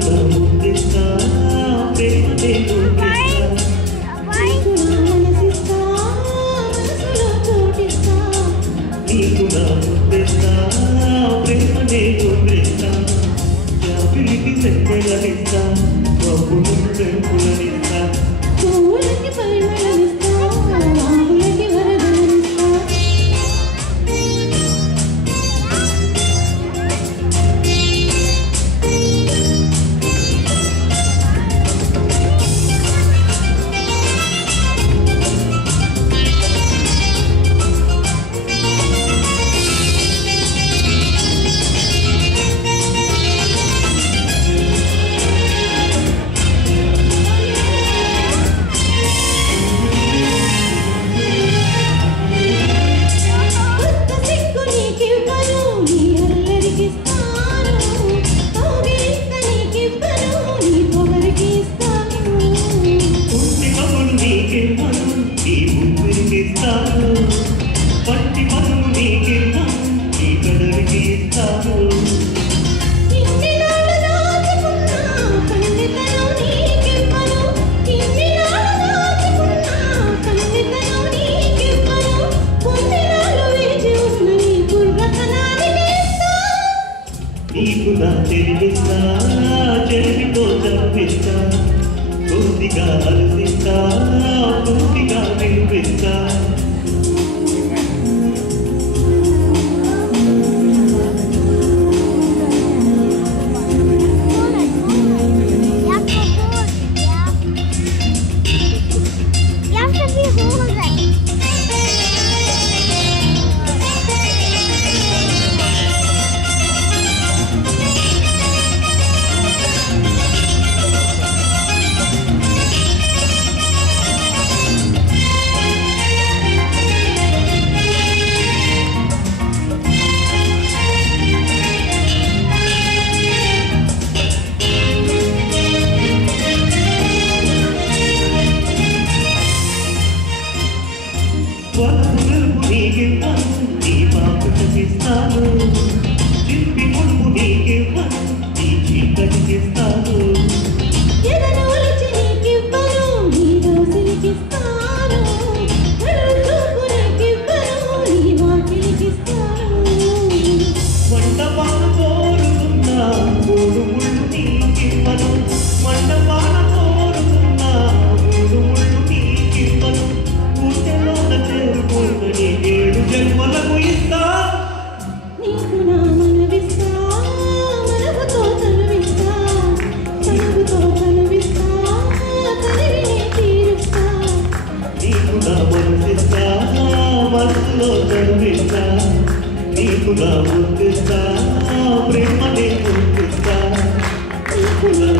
నా ముందిస్తా ప్రేమ నేను నీకు నా ముందిస్తా ప్రేమ నేను ప్రేస్తా జాబిలికి సెంటలనిస్తా బాబును పెంపులనిస్తా పూలకి పరిమళనిస్తా ఆకులకి వరదనిస్తా పట్టి పనులు నీకేమో నీ కడలికి ఇస్తాను నీకు నా తెలివిస్తా చెలిమితో చదివిస్తా పూర్తిగా అలసిస్తా పూర్తిగా వినిపిస్తా నీ పాప చూపిస్తాను చిప్పి ముడుపు నీకివ్వను నీ చీకటికిస్తాను మండపాన కోరుతున్నా మూడు ముళ్ళు నీకివ్వను మండపాన కోరుతున్నా మూడు ముళ్ళు నీకివ్వను ఊటలోన చేరుకోను నీ ఏడు జన్మలకు ఇస్తా నీకు నా మనవిస్తా మనవుతో తనువిస్తా తనువుతో కనువిస్తా తనివిని తీరుస్తా నీకు నా మనసిస్తా మనసులో తనువిస్తా నీకు నా ముందిస్తా ప్రేమ నేను ముందిస్తా నీకు నా